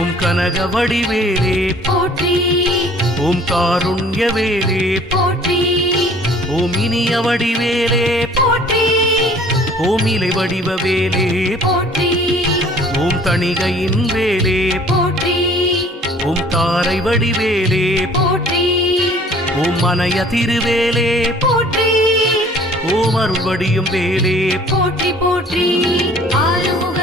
ஓம் கனக வடிவேலே போற்றி ஓம் காருண்ய வேலே போற்றி ஓம் இனிய வடிவேலே போற்றி ஓம் இலை வடிவ வேலே போற்றி ஓம் தணிகையின் வேலே போற்றி ஓம் தாரை வடிவேலே போற்றி ஓம் மனைய திருவேலே போற்றி ஓம் அருள்வடியும் வேலே போற்றி போற்றி ஆறுமுக